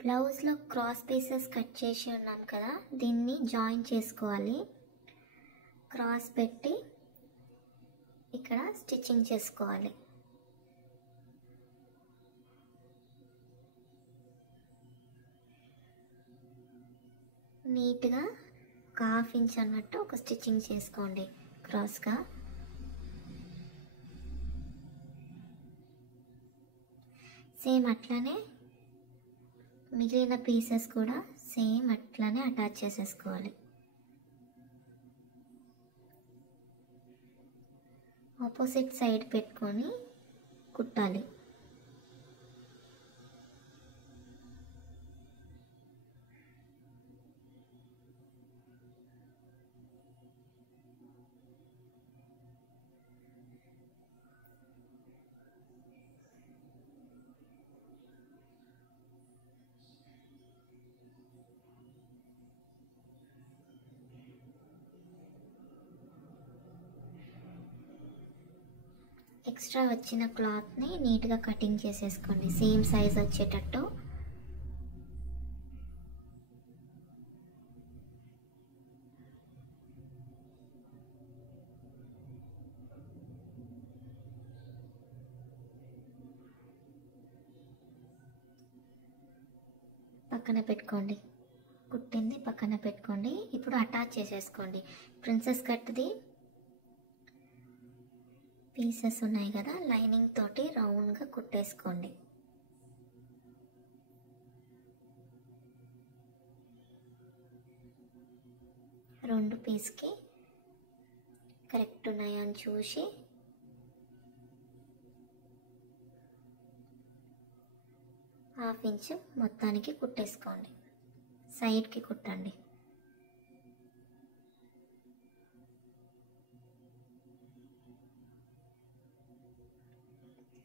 బ్లౌజ్లో cross pieces cut చేసి ఉన్నాం కదా, దీన్ని జాయిన్ చేసుకోవాలి. క్రాస్ పెట్టి ఇక్కడ స్టిచ్చింగ్ చేసుకోవాలి. నీట్గా ఒక 1/2 ఇంచ్ అన్నట్టు ఒక స్టిచ్చింగ్ చేసుకోండి క్రాస్గా. సేమ్ అట్లానే మిగిలిన పీసెస్ కూడా సేమ్ అట్లానే అటాచ్ చేసేసుకోవాలి. ఆపోజిట్ సైడ్ పెట్టుకొని కుట్టాలి. ఎక్స్ట్రా వచ్చిన క్లాత్ని నీట్గా కటింగ్ చేసేసుకోండి, సేమ్ సైజ్ వచ్చేటట్టు. పక్కన పెట్టుకోండి, కుట్టింది పక్కన పెట్టుకోండి. ఇప్పుడు అటాచ్ చేసేసుకోండి. ప్రిన్సెస్ కట్ది పీసెస్ ఉన్నాయి కదా, లైనింగ్ తోటి రౌండ్గా కుట్టేసుకోండి. రెండు పీస్కి కరెక్ట్ ఉన్నాయని చూసి హాఫ్ ఇంచ్ మొత్తానికి కుట్టేసుకోండి. సైడ్కి కుట్టండి.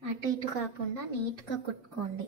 అటు ఇటు కాకుండా నీట్గా కుట్టుకోండి.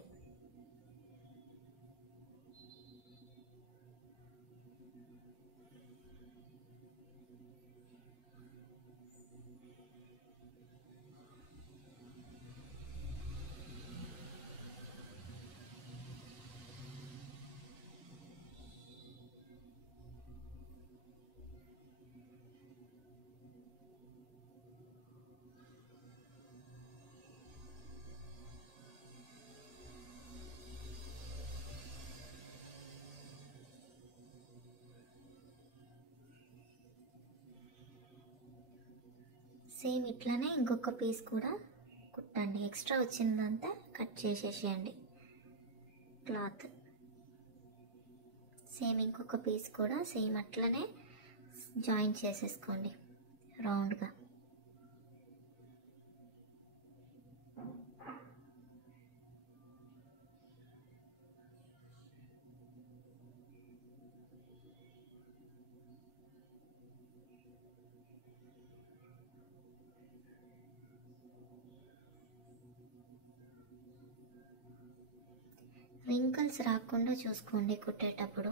సేమ్ ఇట్లానే ఇంకొక పీస్ కూడా కుట్టండి. ఎక్స్ట్రా వచ్చిందంతా కట్ చేసేసేయండి క్లాత్. సేమ్ ఇంకొక పీస్ కూడా సేమ్ అట్లనే జాయిన్ చేసేసుకోండి రౌండ్గా. రింకల్స్ రాకుండా చూసుకోండి కుట్టేటప్పుడు.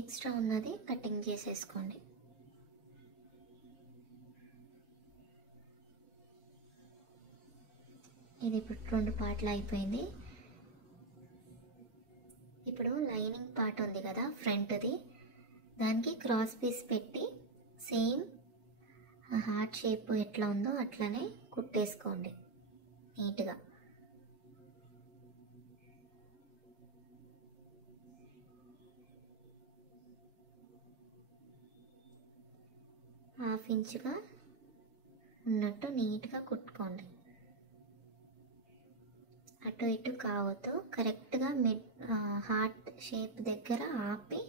ఎక్స్ట్రా ఉన్నది కటింగ్ చేసేసుకోండి. ఇది ఇప్పుడు 2 పార్ట్లు అయిపోయింది. ఇప్పుడు లైనింగ్ పార్ట్ ఉంది కదా ఫ్రంట్ది, దానికి క్రాస్ పీస్ పెట్టి సేమ్ హార్ట్ షేప్ ఎట్లా ఉందో అట్లనే కుట్టేసుకోండి నీట్గా. హాఫ్ ఇంచుగా ఉన్నట్టు నీట్గా కుట్టుకోండి. అటు ఇటు కావద్దు, కరెక్ట్గా హార్ట్ షేప్ దగ్గర ఆపి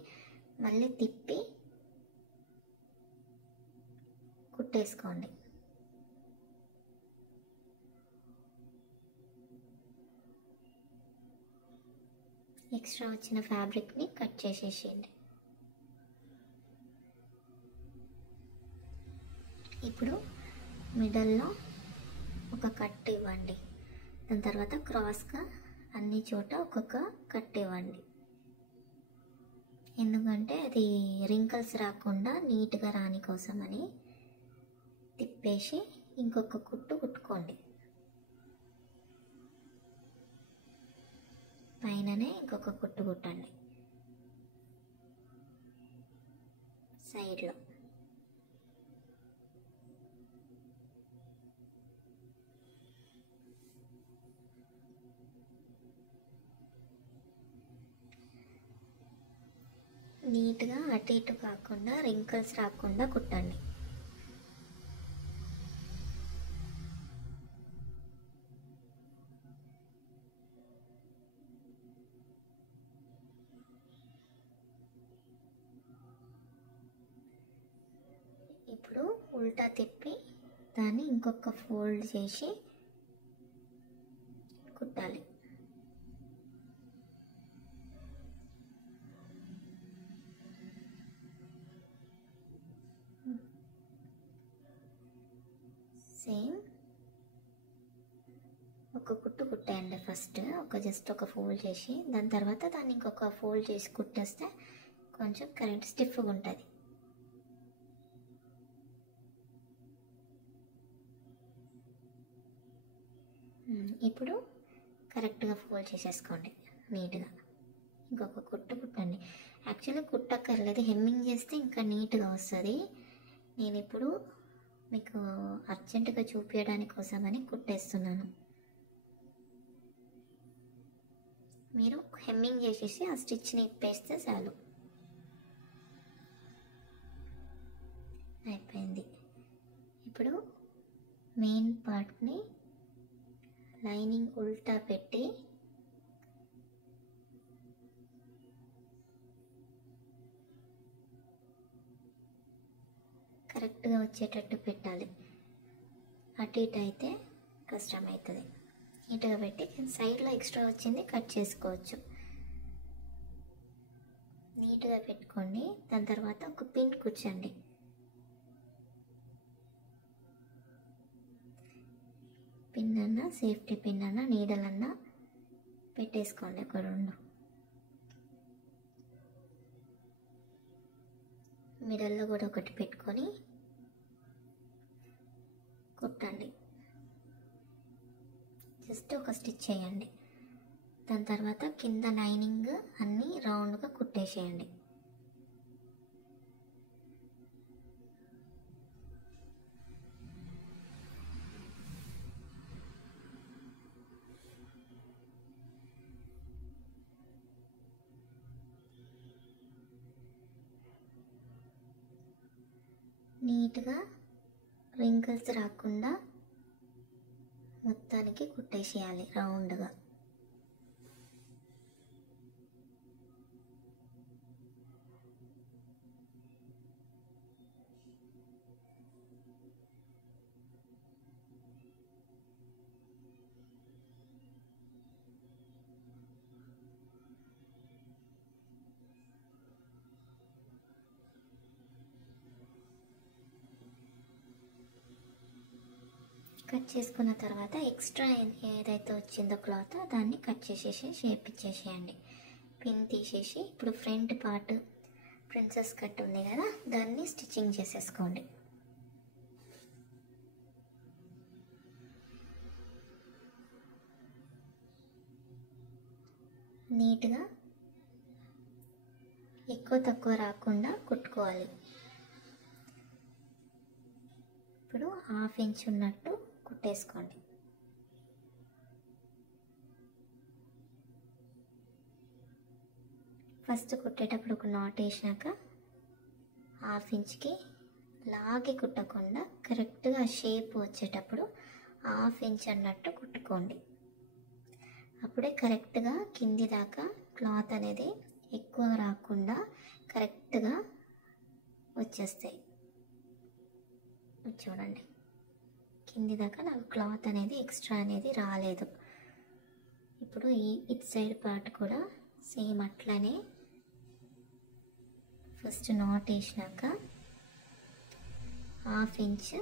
మళ్ళీ తిప్పి కుట్టేసుకోండి. ఎక్స్ట్రా వచ్చిన ఫ్యాబ్రిక్ని కట్ చేసేసేయండి. ఇప్పుడు మిడల్లో ఒక కట్ ఇవ్వండి. దాని తర్వాత క్రాస్గా అన్ని చోట ఒక్కొక్క కట్ ఇవ్వండి. ఎందుకంటే అది రింకల్స్ రాకుండా నీట్గా రాని కోసమని తిప్పేసి ఇంకొక కుట్టు కుట్టుకోండి. పైననే ఇంకొక కుట్టు కుట్టండి సైడ్లో. నీట్గా అటు ఇటు కాకుండా రింకిల్స్ రాకుండా కుట్టండి. ఇప్పుడు ఉల్టా తిప్పి దాన్ని ఇంకొక ఫోల్డ్ చేసి కుట్టాలి. సేమ్ ఒక కుట్టు కుట్టేయండి ఫస్ట్, జస్ట్ ఒక ఫోల్డ్ చేసి, దాని తర్వాత దాన్ని ఇంకొక ఫోల్డ్ చేసి కుట్టేస్తే కొంచెం కరెక్ట్ స్టిఫ్గా ఉంటుంది. ఇప్పుడు కరెక్ట్గా ఫోల్డ్ చేసేసుకోండి నీట్గా. ఇంకొక కుట్టు కుట్టండి. యాక్చువల్లీ కుట్టక్కర్లేదు, హెమ్మింగ్ చేస్తే ఇంకా నీట్గా వస్తుంది. నేను ఇప్పుడు మీకు అర్జెంటుగా చూపించడానికి కోసమని కుట్టేస్తున్నాను. మీరు హెమ్మింగ్ చేసేసి ఆ స్టిచ్ని ఇప్పేస్తే చాలు. అయిపోయింది. ఇప్పుడు మెయిన్ పార్ట్ని లైనింగ్ ఉల్టా పెట్టి కరెక్ట్గా వచ్చేటట్టు పెట్టాలి. అటు ఇటు అయితే కష్టమవుతుంది. నీట్గా పెట్టి సైడ్లో ఎక్స్ట్రా వచ్చింది కట్ చేసుకోవచ్చు. నీట్గా పెట్టుకోండి. దాని తర్వాత ఒక పిన్ కూర్చోండి. పిన్ అన్నా సేఫ్టీ పిన్ అన్నా నీడల్ అన్నా పెట్టేసుకోండి ఒక 2. మిడల్లో కూడా ఒకటి పెట్టుకొని కుట్టండి. జస్ట్ ఒక స్టిచ్ చేయండి. దాని తర్వాత కింద లైనింగ్ అన్నీ రౌండ్గా కుట్టేసేయండి. నీట్గా రింకిల్స్ రాకుండా మొత్తానికి కుట్టేసేయాలి రౌండ్గా. కట్ చేసుకున్న తర్వాత ఎక్స్ట్రా ఏదైతే వచ్చిందో క్లాత్ దాన్ని కట్ చేసేసి షేప్ ఇచ్చేసేయండి. పిన్ తీసేసి ఇప్పుడు ఫ్రంట్ పార్ట్ ప్రిన్సెస్ కట్ ఉంది కదా, దాన్ని స్టిచ్చింగ్ చేసేసుకోండి. నీట్గా ఎక్కువ తక్కువ రాకుండా కుట్టుకోవాలి. ఇప్పుడు 1/2 ఇంచ్ ఉన్నట్టు కుట్టేసుకోండి. ఫస్ట్ కుట్టేటప్పుడు ఒక నాట్ వేసినాక 1/2 ఇంచ్కి లాగి కుట్టకుండా కరెక్ట్గా షేప్ వచ్చేటప్పుడు 1/2 ఇంచ్ అన్నట్టు కుట్టుకోండి. అప్పుడే కరెక్ట్గా కింది దాకా క్లాత్ అనేది ఎక్కువ రాకుండా కరెక్ట్గా వచ్చేస్తాయి. చూడండి, కింది దాకా నాకు క్లాత్ అనేది ఎక్స్ట్రా అనేది రాలేదు. ఇప్పుడు ఇటు సైడ్ పార్ట్ కూడా సేమ్ అట్లనే ఫస్ట్ నాట్ వేసినాక 1/2 ఇంచ్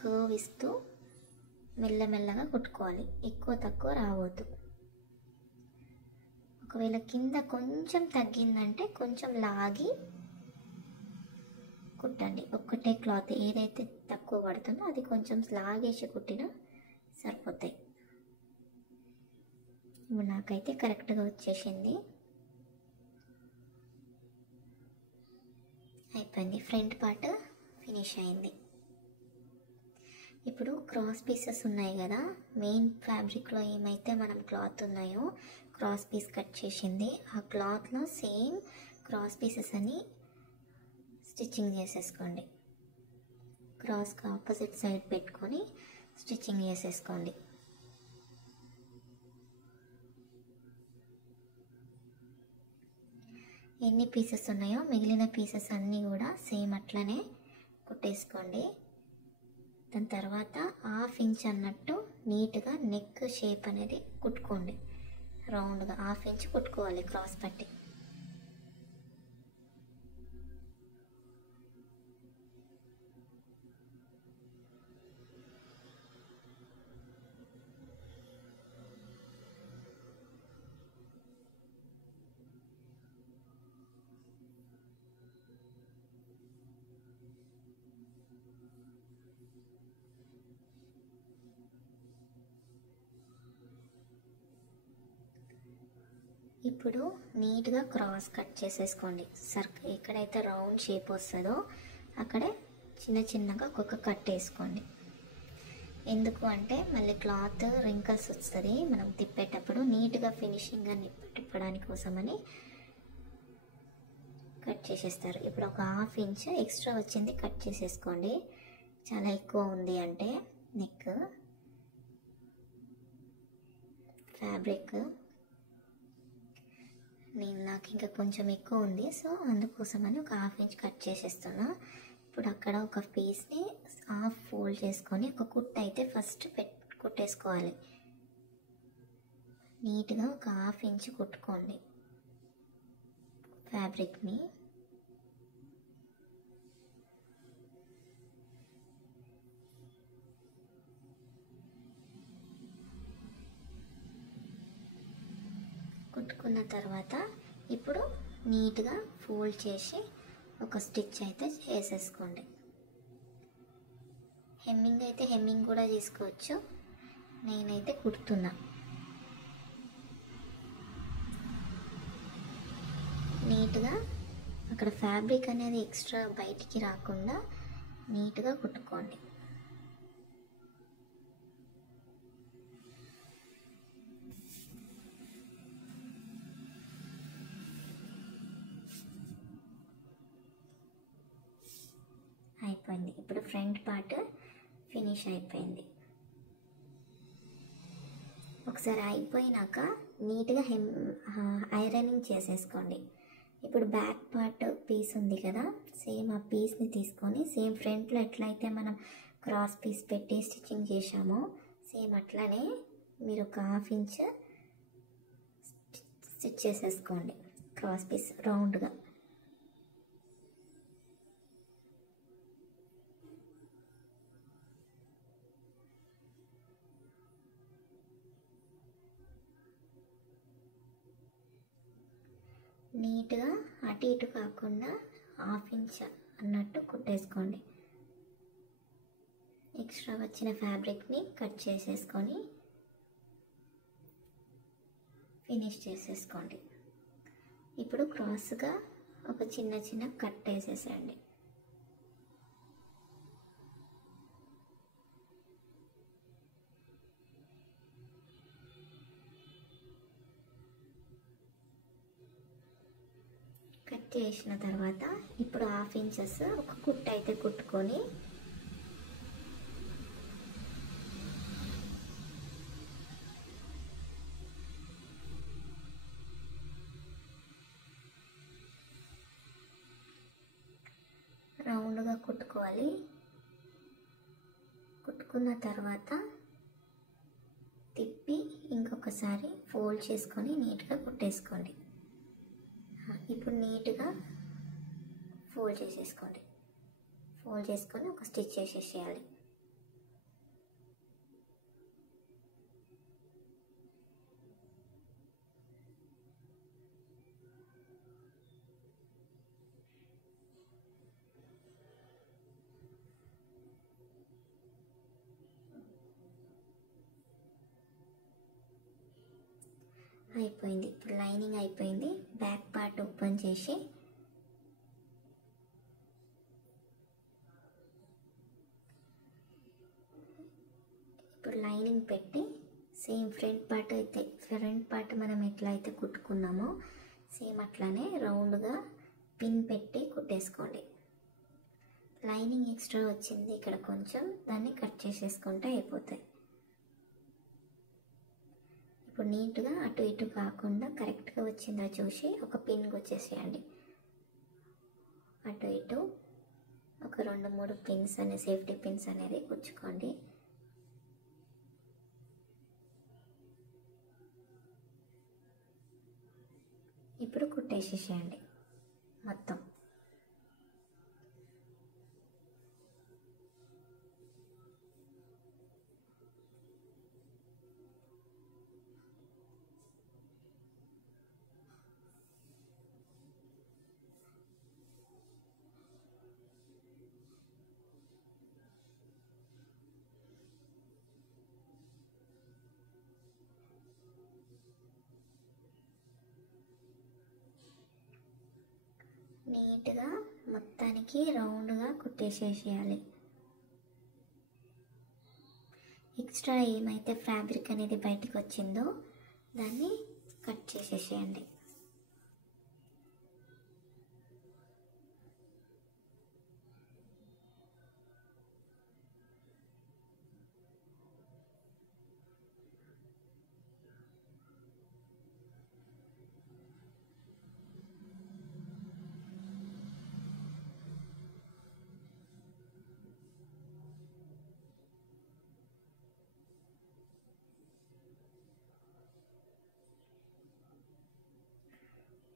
కర్వ్ ఇస్తూ మెల్లమెల్లగా కుట్టుకోవాలి. ఎక్కువ తక్కువ రావద్దు. ఒకవేళ కింద కొంచెం తగ్గిందంటే కొంచెం లాగి కుట్టండి. ఒక్కటే క్లాత్ ఏదైతే తక్కువ పడుతుందో అది కొంచెం లాగేసి కుట్టినా సరిపోతాయి. ఇప్పుడు నాకైతే కరెక్ట్గా వచ్చేసింది. అయిపోయింది, ఫ్రంట్ పార్ట్ ఫినిష్ అయింది. ఇప్పుడు క్రాస్ పీసెస్ ఉన్నాయి కదా, మెయిన్ ఫ్యాబ్రిక్లో ఏమైతే మనం క్లాత్ ఉన్నాయో క్రాస్ పీస్ కట్ చేసింది, ఆ క్లాత్లో సేమ్ క్రాస్ పీసెస్ అని స్టిచ్చింగ్ చేసేసుకోండి. క్రాస్కి ఆపోజిట్ సైడ్ పెట్టుకొని స్టిచ్చింగ్ చేసేసుకోండి. ఎన్ని పీసెస్ ఉన్నాయో మిగిలిన పీసెస్ అన్నీ కూడా సేమ్ అట్లనే కుట్టేసుకోండి. దాని తర్వాత 1/2 ఇంచ్ అన్నట్టు నీట్గా నెక్ షేప్ అనేది కుట్టుకోండి. రౌండ్గా 1/2 ఇంచ్ కుట్టుకోవాలి క్రాస్ పట్టి. ఇప్పుడు నీట్గా క్రాస్ కట్ చేసేసుకోండి. ఎక్కడైతే రౌండ్ షేప్ వస్తుందో అక్కడే చిన్న చిన్నగా ఒక్కొక్క కట్ వేసుకోండి. ఎందుకు అంటే మళ్ళీ క్లాత్ రింకల్స్ వస్తుంది మనం తిప్పేటప్పుడు, నీట్గా ఫినిషింగ్గా తిప్పడానికి కోసమని కట్ చేసేస్తారు. ఇప్పుడు ఒక 1/2 ఇంచ్ ఎక్స్ట్రా వచ్చింది కట్ చేసేసుకోండి. చాలా ఎక్కువ ఉంది అంటే నెక్ ఫ్యాబ్రిక్ నాకు ఇంకా కొంచెం ఎక్కువ ఉంది, సో అందుకోసమని ఒక 1/2 ఇంచ్ కట్ చేసేస్తున్నా. ఇప్పుడు అక్కడ ఒక పీస్ని హాఫ్ ఫోల్డ్ చేసుకొని ఒక కుట్టు అయితే ఫస్ట్ కుట్టేసుకోవాలి. నీట్గా ఒక 1/2 ఇంచ్ కుట్టుకోండి ఫ్యాబ్రిక్ని. కుట్టుకున్న తర్వాత ఇప్పుడు నీట్గా ఫోల్డ్ చేసి ఒక స్టిచ్ అయితే చేసేసుకోండి. హెమ్మింగ్ అయితే హెమ్మింగ్ కూడా చేసుకోవచ్చు, నేనైతే కుడుతున్నా. నీట్గా అక్కడ ఫ్యాబ్రిక్ అనేది ఎక్స్ట్రా బయటికి రాకుండా నీట్గా కుట్టుకోండి. అయిపోయింది. ఇప్పుడు ఫ్రంట్ పార్ట్ ఫినిష్ అయిపోయింది. ఒకసారి అయిపోయినాక నీట్గా ఐరనింగ్ చేసేసుకోండి. ఇప్పుడు బ్యాక్ పార్ట్ పీస్ ఉంది కదా, సేమ్ ఆ పీస్ని తీసుకొని సేమ్ ఫ్రంట్లో ఎట్లయితే మనం క్రాస్ పీస్ పెట్టి స్టిచ్చింగ్ చేసామో సేమ్ అట్లానే మీరు ఒక 1/2 ఇంచ్ స్టిచ్ చేసేసుకోండి క్రాస్ పీస్ రౌండ్గా. నీట్గా అటు ఇటు కాకుండా 1/2 ఇంచ్ అన్నట్టు కుట్టేసుకోండి. ఎక్స్ట్రా వచ్చిన ఫ్యాబ్రిక్ని కట్ చేసేసుకొని ఫినిష్ చేసేసుకోండి. ఇప్పుడు క్రాస్గా ఒక చిన్న చిన్న కట్ వేసేసేయండి. కట్ చేసిన తర్వాత ఇప్పుడు 1/2 ఇంచెస్ ఒక కుట్టు అయితే కుట్టుకొని రౌండ్గా కుట్టుకోవాలి. కుట్టుకున్న తర్వాత తిప్పి ఇంకొకసారి ఫోల్డ్ చేసుకొని నీట్గా కుట్టేసుకోండి. ఇప్పుడు నీట్గా ఫోల్డ్ చేసేసుకోండి. ఫోల్డ్ చేసుకొని ఒక స్టిచ్ చేసేసేయాలి. అయిపోయింది. ఇప్పుడు లైనింగ్ అయిపోయింది. బ్యాక్ పార్ట్ ఓపెన్ చేసి ఇప్పుడు లైనింగ్ పెట్టి సేమ్ ఫ్రంట్ పార్ట్ మనం ఎట్లా అయితే కుట్టుకున్నామో సేమ్ అట్లానే రౌండ్గా పిన్ పెట్టి కుట్టేసుకోండి. లైనింగ్ ఎక్స్ట్రా వచ్చింది ఇక్కడ కొంచెం, దాన్ని కట్ చేసేసుకుంటే అయిపోతాయి. ఇప్పుడు నీట్గా అటు ఇటు కాకుండా కరెక్ట్గా వచ్చిందా చూసి ఒక పిన్ వచ్చేసేయండి. అటు ఇటు ఒక 2-3 పిన్స్ అనేవి, సేఫ్టీ పిన్స్ అనేది కుచ్చుకోండి. ఇప్పుడు కుట్టేసేసేయండి మొత్తం. నీట్గా మొత్తానికి రౌండ్గా కుట్టేసేసేయాలి. ఎక్స్ట్రా ఏమైతే ఫ్యాబ్రిక్ అనేది బయటకు వచ్చిందో దాన్ని కట్ చేసేసేయండి.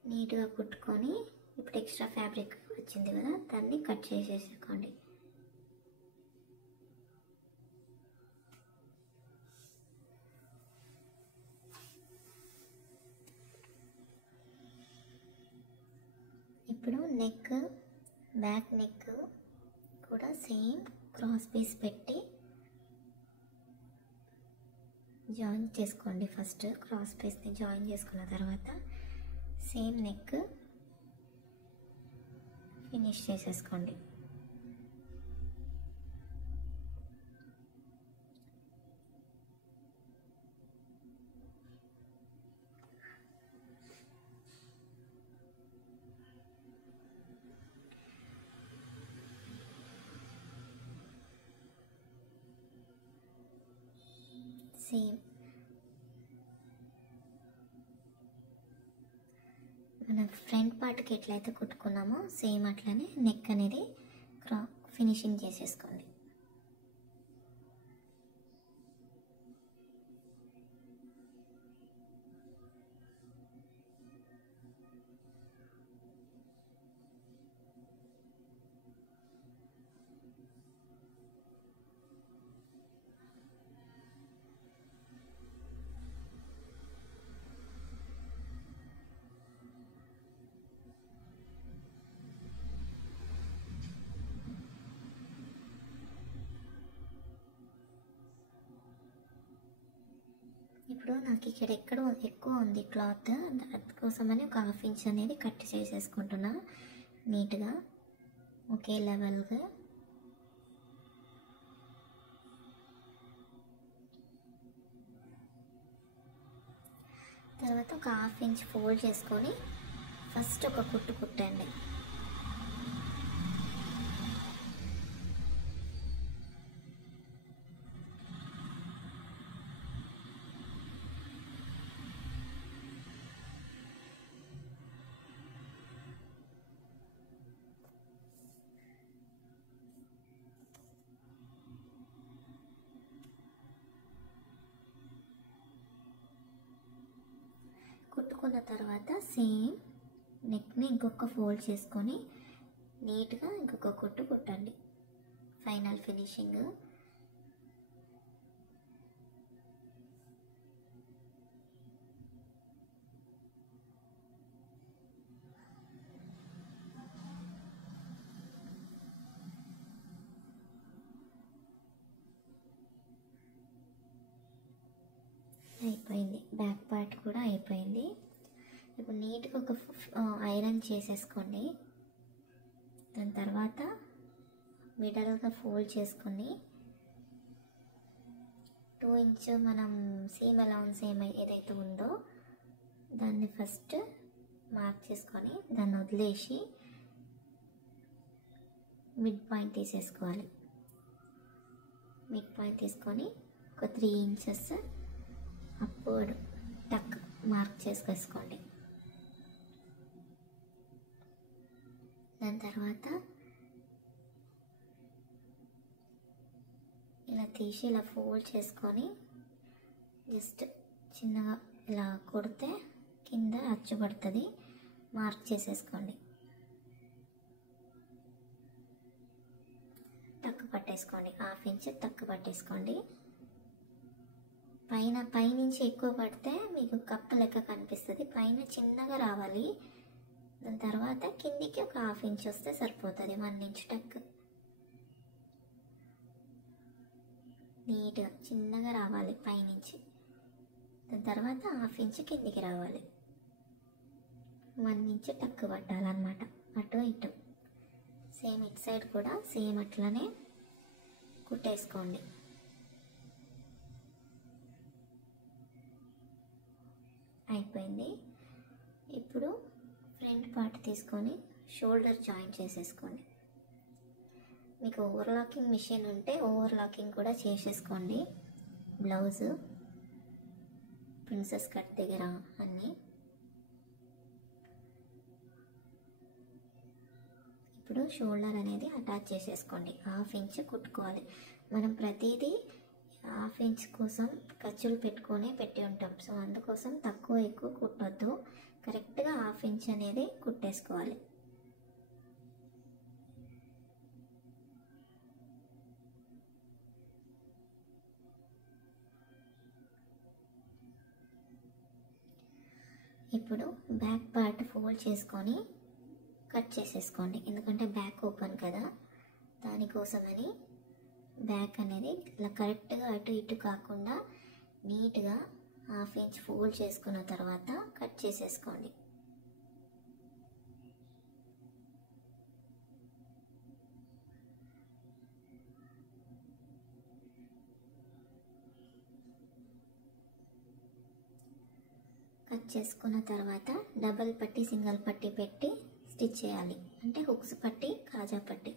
నీట్గా కుట్టుకొని ఇప్పుడు ఎక్స్ట్రా ఫ్యాబ్రిక్ వచ్చింది కదా, దాన్ని కట్ చేసేసుకోండి. ఇప్పుడు బ్యాక్ నెక్ కూడా సేమ్ క్రాస్ పీస్ పెట్టి జాయిన్ చేసుకోండి. ఫస్ట్ క్రాస్ పీస్ని జాయిన్ చేసుకున్న తర్వాత సేమ్ నెక్ ఫినిష్ చేసేసుకోండి. సేమ్ మన ఫ్రంట్ పార్ట్కి ఎట్లయితే కుట్టుకున్నామో సేమ్ అట్లనే నెక్ అనేది ఫినిషింగ్ చేసేసుకోండి. ఇప్పుడు నాకు ఇక్కడ ఎక్కువ ఉంది క్లాత్, అందుకోసమని ఒక 1/2 ఇంచ్ అనేది కట్ చేసేసుకుంటున్నా నీట్గా ఒకే లెవెల్గా. తర్వాత ఒక 1/2 ఇంచ్ ఫోల్డ్ చేసుకొని ఫస్ట్ ఒక కుట్టు కుట్టండి. కుట్టుకున్న తర్వాత సేమ్ నెక్ని ఇంకొక ఫోల్డ్ చేసుకొని నీట్గా ఇంకొక కుట్టు కుట్టండి. Final finishing. అయిపోయింది. బ్యాక్ పార్ట్ పార్ట్ కూడా అయిపోయింది. ఇప్పుడు నీట్గా ఒక ఐరన్ చేసేసుకోండి. దాని తర్వాత మిడల్గా ఫోల్డ్ చేసుకొని 2 ఇంచ్ మనం సీమ్ అలౌన్స్ ఏదైతే ఉందో దాన్ని ఫస్ట్ మార్క్ చేసుకొని దాన్ని వదిలేసి మిడ్ పాయింట్ తీసేసుకోవాలి. మిడ్ పాయింట్ తీసుకొని ఒక 3 ఇంచెస్ అప్వర్డ్ టక్ మార్క్ చేసుకోండి. దాని తర్వాత ఇలా తీసి ఇలా ఫోల్డ్ చేసుకొని జస్ట్ చిన్నగా ఇలా కొడితే కింద అచ్చు పడుతుంది. మార్క్ చేసేసుకోండి. టక్ పట్టేసుకోండి. 1/2 ఇంచ్ టక్ పట్టేసుకోండి. పైనుంచి ఎక్కువ పడితే మీకు కప్పు లెక్క కనిపిస్తుంది. పైన చిన్నగా రావాలి. దాని తర్వాత కిందికి ఒక 1/2 ఇంచ్ వస్తే సరిపోతుంది. 1 ఇంచ్ టక్ నీట్గా చిన్నగా రావాలి పైనుంచి. దాని తర్వాత 1/2 ఇంచ్ కిందికి రావాలి. 1 ఇంచ్ టక్ పట్టాలన్నమాట. అటు ఇటు సేమ్ ఇటు సైడ్ కూడా సేమ్ అట్లనే కుట్టేసుకోండి. అయిపోయింది. ఇప్పుడు ఫ్రంట్ పార్ట్ తీసుకొని షోల్డర్ జాయిన్ చేసేసుకోండి. మీకు ఓవర్లాకింగ్ మిషన్ ఉంటే ఓవర్లాకింగ్ కూడా చేసేసుకోండి. బ్లౌజు ప్రిన్సెస్ కట్ దగ్గర అన్నీ. ఇప్పుడు షోల్డర్ అనేది అటాచ్ చేసేసుకోండి. 1/2 ఇంచ్ కుట్టుకోవాలి. మనం ప్రతిదీ 1/2 ఇంచ్ కోసం ఖర్చులు పెట్టి ఉంటాం. సో అందుకోసం తక్కువ ఎక్కువ కుట్టొద్దు. కరెక్ట్గా 1/2 ఇంచ్ అనేది కుట్టేసుకోవాలి. ఇప్పుడు బ్యాక్ పార్ట్ ఫోల్డ్ చేసుకొని కట్ చేసేసుకోండి. ఎందుకంటే బ్యాక్ ఓపెన్ కదా, దానికోసమని బ్యాక్ అనేది ఇలా కరెక్ట్గా అటు ఇటు కాకుండా నీట్గా 1/2 ఇంచ్ ఫోల్డ్ చేసుకున్న తర్వాత కట్ చేసేసుకోండి. కట్ చేసుకున్న తర్వాత డబల్ పట్టి సింగిల్ పట్టి పెట్టి స్టిచ్ చేయాలి. అంటే హుక్స్ పట్టి కాజా పట్టి.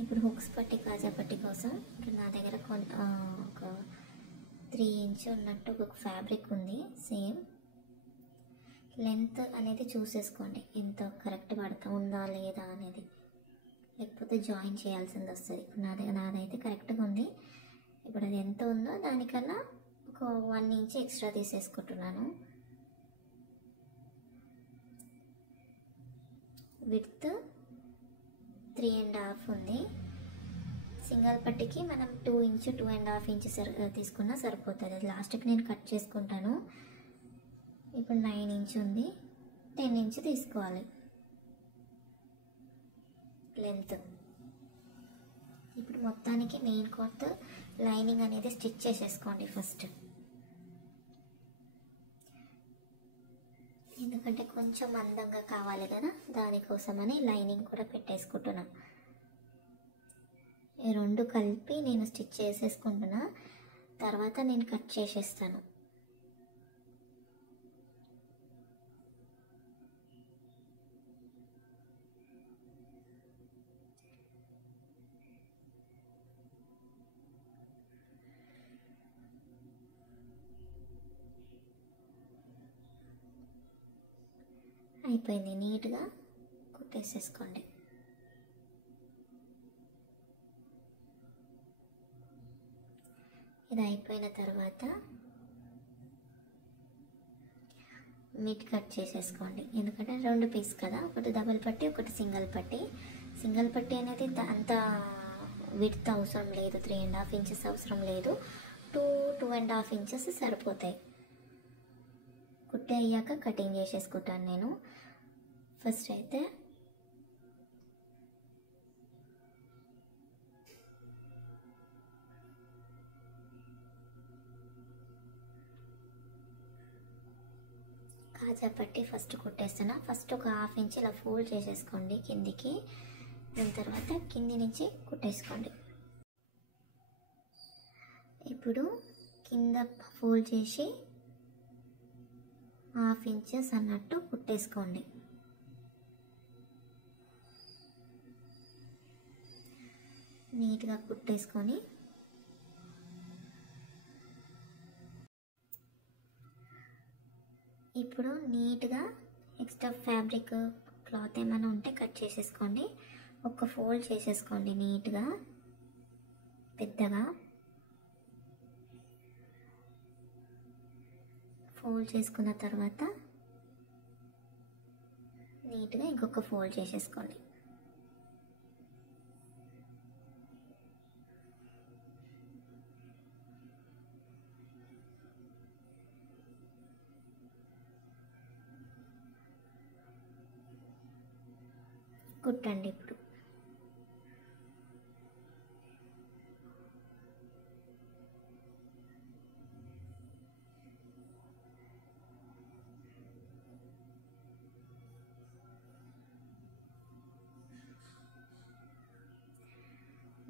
ఇప్పుడు హుక్స్ పట్టి కాజా పట్టి కోసం ఇప్పుడు నా దగ్గర ఒక 3 ఇంచ్ ఉన్నట్టు ఒక ఫ్యాబ్రిక్ ఉంది. సేమ్ లెంత్ అనేది చూసేసుకోండి ఎంత కరెక్ట్ ఉందా లేదా అనేది, లేకపోతే జాయిన్ చేయాల్సింది వస్తుంది. ఇప్పుడు నాదైతే కరెక్ట్గా ఉంది. ఇప్పుడు అది ఎంత ఉందో దానికన్నా ఒక 1 ఇంచ్ ఎక్స్ట్రా తీసేసుకుంటున్నాను. విడ్త్ 3.5 ఉంది. సింగిల్ పట్టికి మనం 2 ఇంచ్ 2.5 ఇంచ్ తీసుకున్నా సరిపోతుంది. అది లాస్ట్కి నేను కట్ చేసుకుంటాను. ఇప్పుడు 9 ఇంచ్ ఉంది. 10 ఇంచ్ తీసుకోవాలి లెంత్. ఇప్పుడు మొత్తానికి మెయిన్ క్లాత్ లైనింగ్ అనేది స్టిచ్ చేసేసుకోండి ఫస్ట్. ఎందుకంటే కొంచెం అందంగా కావాలి కదా, దానికోసమని లైనింగ్ కూడా పెట్టేసుకుంటున్నా. ఈ 2 కలిపి నేను స్టిచ్ చేసేసుకుంటున్నా. తర్వాత నేను కట్ చేసేస్తాను. అయిపోయింది. నీట్గా కుట్టేసేసుకోండి. ఇది అయిపోయిన తర్వాత మిడ్ కట్ చేసేసుకోండి. ఎందుకంటే 2 పీస్ కదా, ఒకటి డబల్ పట్టి ఒకటి సింగిల్ పట్టి. సింగిల్ పట్టి అనేది అంత విడ్త్ అవసరం లేదు, 3.5 ఇంచెస్ అవసరం లేదు. 2.5 ఇంచెస్ సరిపోతాయి. కుట్టి అయ్యాక కటింగ్ చేసేసుకుంటాను నేను. ఫస్ట్ అయితే కాజా పట్టి ఫస్ట్ కుట్టేస్తున్నా. ఫస్ట్ ఒక హాఫ్ ఇంచ్ ఇలా ఫోల్డ్ చేసేసుకోండి కిందికి. దాని తర్వాత కింది నుంచి కుట్టేసుకోండి. ఇప్పుడు కింద ఫోల్డ్ చేసి హాఫ్ ఇంచెస్ అన్నట్టు కుట్టేసుకోండి. నీట్గా కుట్టేసుకొని ఇప్పుడు నీట్గా ఎక్స్ట్రా ఫ్యాబ్రిక్ క్లాత్ ఏమైనా ఉంటే కట్ చేసేసుకోండి. ఒక ఫోల్డ్ చేసేసుకోండి నీట్గా పెద్దగా. ఫోల్డ్ చేసుకున్న తర్వాత నీట్గా ఇంకొక ఫోల్డ్ చేసేసుకోండి. కుట్టండి. ఇప్పుడు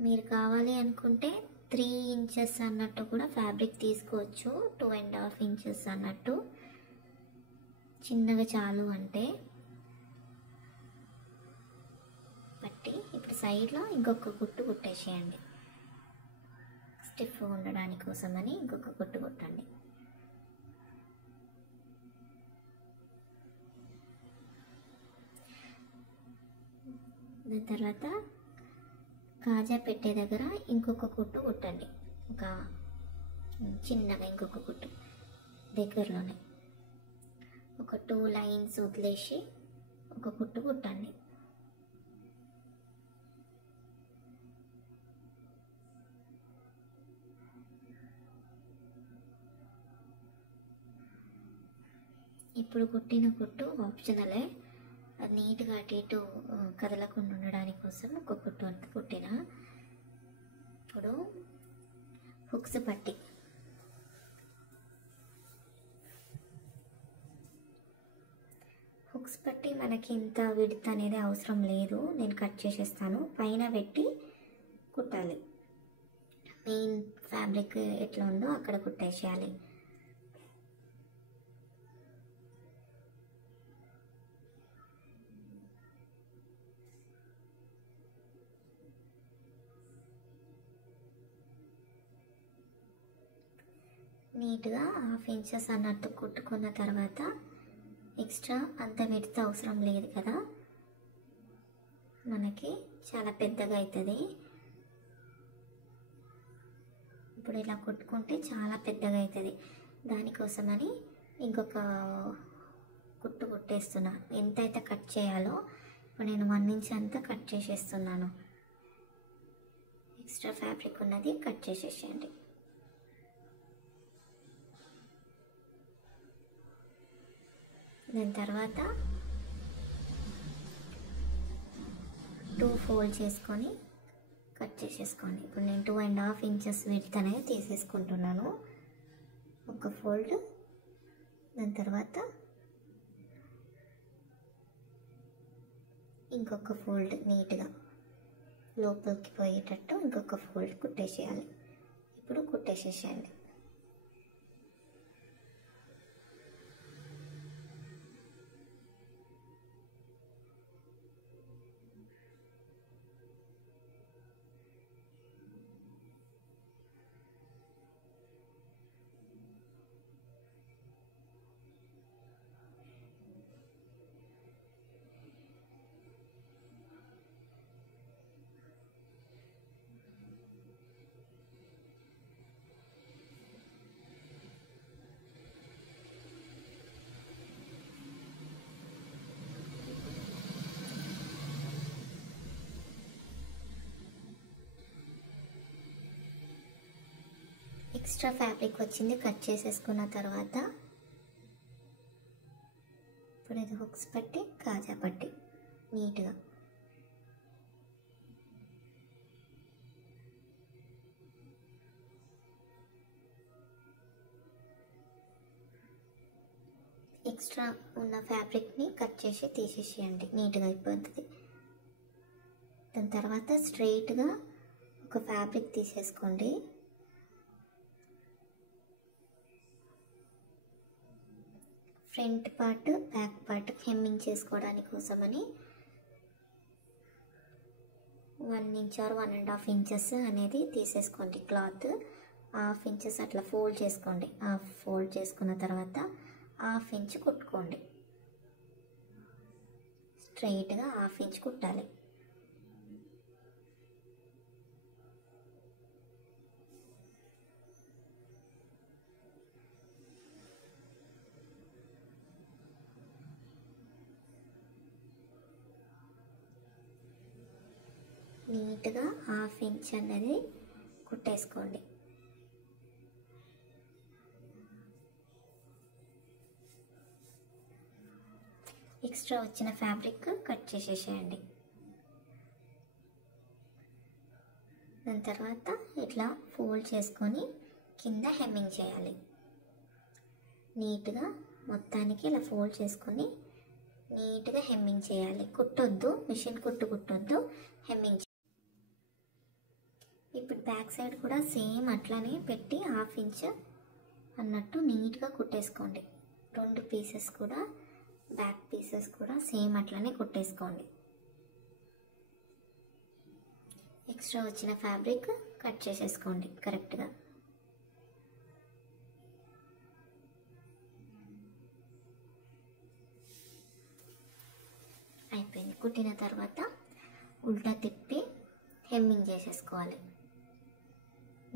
మీరు కావాలి అనుకుంటే 3 ఇంచెస్ అన్నట్టు కూడా ఫ్యాబ్రిక్ తీసుకోవచ్చు. 2.5 ఇంచెస్ అన్నట్టు చిన్నగా చాలు అంటే పట్టి. ఇప్పుడు సైడ్లో ఇంకొక కుట్టు కుట్టేసేయండి. స్టిఫ్గా ఉండడానికి కోసమని ఇంకొక కుట్టు కుట్టండి. దాని తర్వాత కాజా పెట్టే దగ్గర ఇంకొక కుట్టు కుట్టండి. ఒక చిన్నగా ఇంకొక కుట్టు దగ్గరలోనే ఒక 2 లైన్స్ వదిలేసి ఒక కుట్టు కుట్టండి. ఇప్పుడు కుట్టిన కుట్టు ఆప్షనలే. అది నీట్గా అటు ఇటు కదలకుండా ఉండడానికి కోసం ఒక కుట్టు అంత కుట్టిన. ఇప్పుడు హుక్స్ పట్టి మనకి ఇంత విడ్త్ అనేది అవసరం లేదు, నేను కట్ చేసేస్తాను. పైన పెట్టి కుట్టాలి. మెయిన్ ఫ్యాబ్రిక్ ఎట్లా ఉందో అక్కడ కుట్టేసేయాలి. నీట్గా 1/2 ఇంచెస్ అన్నట్టు కుట్టుకున్న తర్వాత ఎక్స్ట్రా అంత విడ్త్ అవసరం లేదు కదా, మనకి చాలా పెద్దగా అవుతుంది. ఇప్పుడు ఇలా కుట్టుకుంటే చాలా పెద్దగా అవుతుంది. దానికోసమని ఇంకొక కుట్టు కుట్టేస్తున్నా. ఎంతైతే కట్ చేయాలో ఇప్పుడు నేను 1 ఇంచ్ అంతా కట్ చేసేస్తున్నాను. ఎక్స్ట్రా ఫ్యాబ్రిక్ ఉన్నది కట్ చేసేసేయండి. దాని తర్వాత 2 ఫోల్డ్ చేసుకొని కట్ చేసేసుకోండి. ఇప్పుడు నేను 2.5 ఇంచెస్ విడ్త్ అనేది తీసేసుకుంటున్నాను. ఒక ఫోల్డ్, దాని తర్వాత ఇంకొక ఫోల్డ్ నీట్గా లోపలికి పోయేటట్టు ఇంకొక ఫోల్డ్ కుట్టేసేయాలి. ఇప్పుడు కుట్టేసేసేయండి. ఎక్స్ట్రా ఫ్యాబ్రిక్ వచ్చింది కట్ చేసేసుకున్న తర్వాత ఇప్పుడు ఇది హుక్స్ పట్టి కాజా పట్టి నీట్గా ఎక్స్ట్రా ఉన్న ఫ్యాబ్రిక్ని కట్ చేసి తీసేసేయండి, నీట్గా అయిపోతుంది. దాని తర్వాత స్ట్రైట్గా ఒక ఫ్యాబ్రిక్ తీసేసుకోండి. Front part back part hemming చేసుకోవడానికి కోసమని 1 ఇంచ్ ఆర్ 1.5 ఇంచెస్ అనేది తీసేసుకోండి. క్లాత్ 1/2 ఇంచెస్ అట్లా ఫోల్డ్ చేసుకోండి. ఫోల్డ్ చేసుకున్న తర్వాత 1/2 ఇంచ్ కుట్టుకోండి. స్ట్రైట్గా 1/2 ఇంచ్ కుట్టాలి. నీట్గా 1/2 ఇంచ్ అనేది కుట్టేసుకోండి. ఎక్స్ట్రా వచ్చిన ఫ్యాబ్రిక్ కట్ చేసేసేయండి. దాని తర్వాత ఇట్లా ఫోల్డ్ చేసుకొని కింద హెమ్మింగ్ చేయాలి. నీట్గా మొత్తానికి ఇలా ఫోల్డ్ చేసుకొని నీట్గా హెమ్మింగ్ చేయాలి. కుట్టొద్దు, మిషన్ కుట్టొద్దు, హెమ్మింగ్. ఇప్పుడు బ్యాక్ సైడ్ కూడా సేమ్ అట్లానే పెట్టి 1/2 ఇంచ్ అన్నట్టు నీట్గా కుట్టేసుకోండి. 2 పీసెస్ కూడా బ్యాక్ పీసెస్ కూడా సేమ్ అట్లానే కుట్టేసుకోండి. ఎక్స్ట్రా వచ్చిన ఫ్యాబ్రిక్ కట్ చేసేసుకోండి కరెక్ట్గా. అయిపోయింది. కుట్టిన తర్వాత ఉల్టా తిప్పి హెమ్మింగ్ చేసేసుకోవాలి.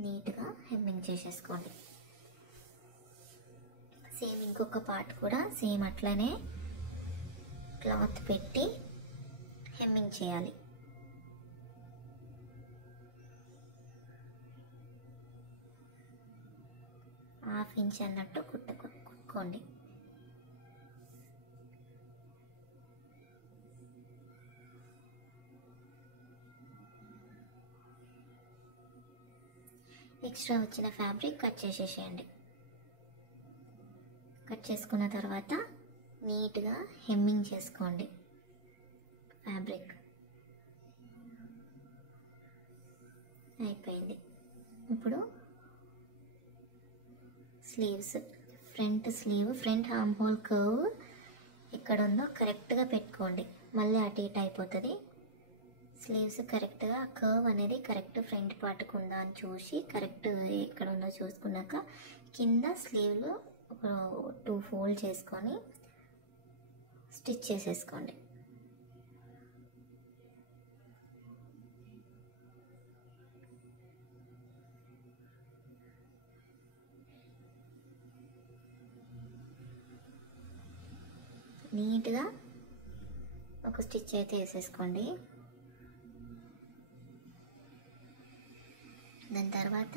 నీట్గా హెమ్మింగ్ చేసేసుకోండి. సేమ్ ఇంకొక పార్ట్ కూడా సేమ్ అట్లనే క్లాత్ పెట్టి హెమ్మింగ్ చేయాలి. హాఫ్ ఇంచ్ అన్నట్టు కుట్టుకోండి. ఎక్స్ట్రా వచ్చిన ఫ్యాబ్రిక్ కట్ చేసేసేయండి. కట్ చేసుకున్న తర్వాత నీట్గా హెమ్మింగ్ చేసుకోండి ఫ్యాబ్రిక్. అయిపోయింది. ఇప్పుడు sleeves, front sleeve, front arm hole curve ఎక్కడ ఉందో కరెక్ట్గా పెట్టుకోండి. మళ్ళీ అటు ఇటు అయిపోతుంది. స్లీవ్స్ కరెక్ట్గా కర్వ్ అనేది కరెక్ట్ ఫ్రంట్ పార్ట్కి ఉందా అని చూసి కరెక్ట్ ఎక్కడ ఉందో చూసుకున్నాక కింద స్లీవ్లో 2 ఫోల్డ్ చేసుకొని స్టిచ్ చేసేసుకోండి. నీట్గా ఒక స్టిచ్ అయితే వేసేసుకోండి. దాని తర్వాత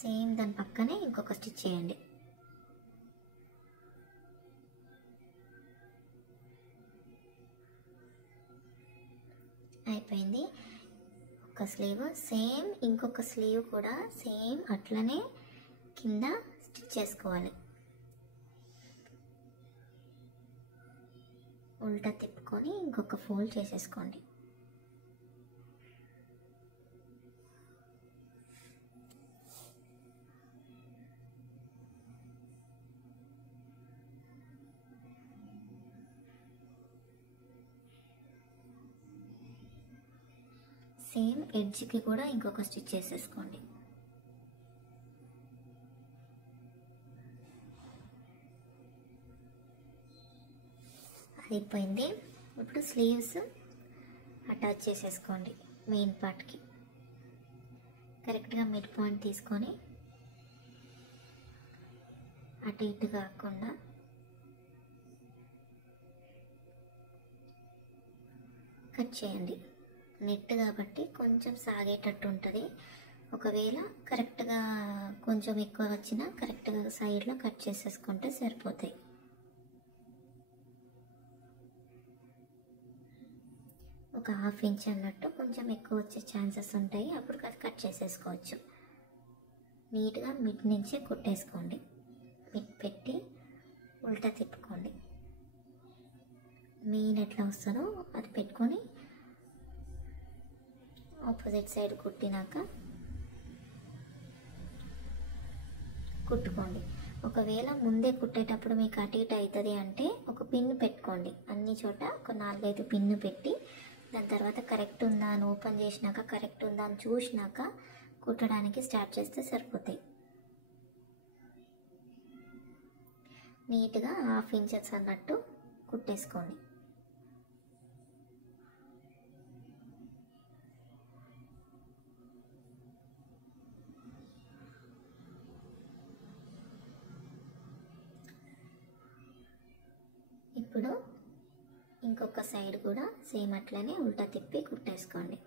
సేమ్ దాని పక్కనే ఇంకొక స్టిచ్ చేయండి. అయిపోయింది. ఒక స్లీవ్ సేమ్, ఇంకొక స్లీవ్ కూడా సేమ్ అట్లనే కింద స్టిచ్ చేసుకోవాలి. ఉల్టా తిప్పుకొని ఇంకొక ఫోల్డ్ చేసేసుకోండి. సేమ్ ఎడ్జ్కి కూడా ఇంకొక స్టిచ్ చేసేసుకోండి. అయిపోయింది. ఇప్పుడు స్లీవ్స్ అటాచ్ చేసేసుకోండి. మెయిన్ పార్ట్కి కరెక్ట్గా మిడ్ పాయింట్ తీసుకొని అటు ఇటు కాకుండా కట్ చేయండి. నెట్ కాబట్టి కొంచెం సాగేటట్టు ఉంటుంది. ఒకవేళ కరెక్ట్గా కొంచెం ఎక్కువ వచ్చినా కరెక్ట్గా సైడ్లో కట్ చేసేసుకుంటే సరిపోతాయి. ఒక 1/2 ఇంచ్ అన్నట్టు కొంచెం ఎక్కువ వచ్చే ఛాన్సెస్ ఉంటాయి. అప్పుడు అది కట్ చేసేసుకోవచ్చు. నీట్గా మిడ్ నుంచే కుట్టేసుకోండి. మిడ్ పెట్టి ఉల్టా తిప్పుకోండి. మెయిన్ ఎట్లా వస్తుందో అది పెట్టుకొని ఆపోజిట్ సైడ్ కుట్టినాక కుట్టుకోండి. ఒకవేళ ముందే కుట్టేటప్పుడు మీకు అటు ఇటు అవుతుంది అంటే ఒక పిన్ పెట్టుకోండి. అన్ని చోట ఒక 4-5 పిన్ను పెట్టి దాని తర్వాత కరెక్ట్ ఉందా అని ఓపెన్ చేసినాక కరెక్ట్ ఉందా అని చూసినాక కుట్టడానికి స్టార్ట్ చేస్తే సరిపోతాయి. నీట్గా 1/2 ఇంచెస్ అన్నట్టు కుట్టేసుకోండి. ఇప్పుడు ఇంకొక సైడ్ కూడా సేమ్ అట్లనే ఉల్టా తిప్పి కుట్టేసుకోండి.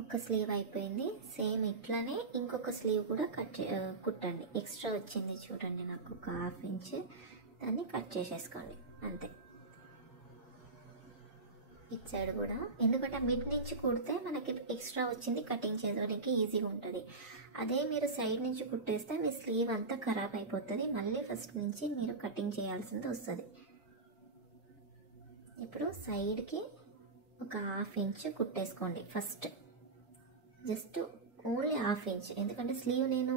ఒక స్లీవ్ అయిపోయింది. సేమ్ ఇట్లానే ఇంకొక స్లీవ్ కూడా కుట్టండి. ఎక్స్ట్రా వచ్చింది చూడండి నాకు ఒక 1/2 ఇంచ్, దాన్ని కట్ చేసేసుకోండి అంతే. ఇటు సైడ్ కూడా ఎందుకంటే మిడ్ నుంచి కుడితే మనకి ఎక్స్ట్రా వచ్చింది కటింగ్ చేయడానికి ఈజీగా ఉంటుంది. అదే మీరు సైడ్ నుంచి కుట్టేస్తే మీ స్లీవ్ అంతా ఖరాబ్ అయిపోతుంది. మళ్ళీ ఫస్ట్ నుంచి మీరు కటింగ్ చేయాల్సింది వస్తుంది. ఇప్పుడు సైడ్కి ఒక 1/2 ఇంచ్ కుట్టేసుకోండి ఫస్ట్. జస్ట్ ఓన్లీ 1/2 ఇంచ్, ఎందుకంటే స్లీవ్ నేను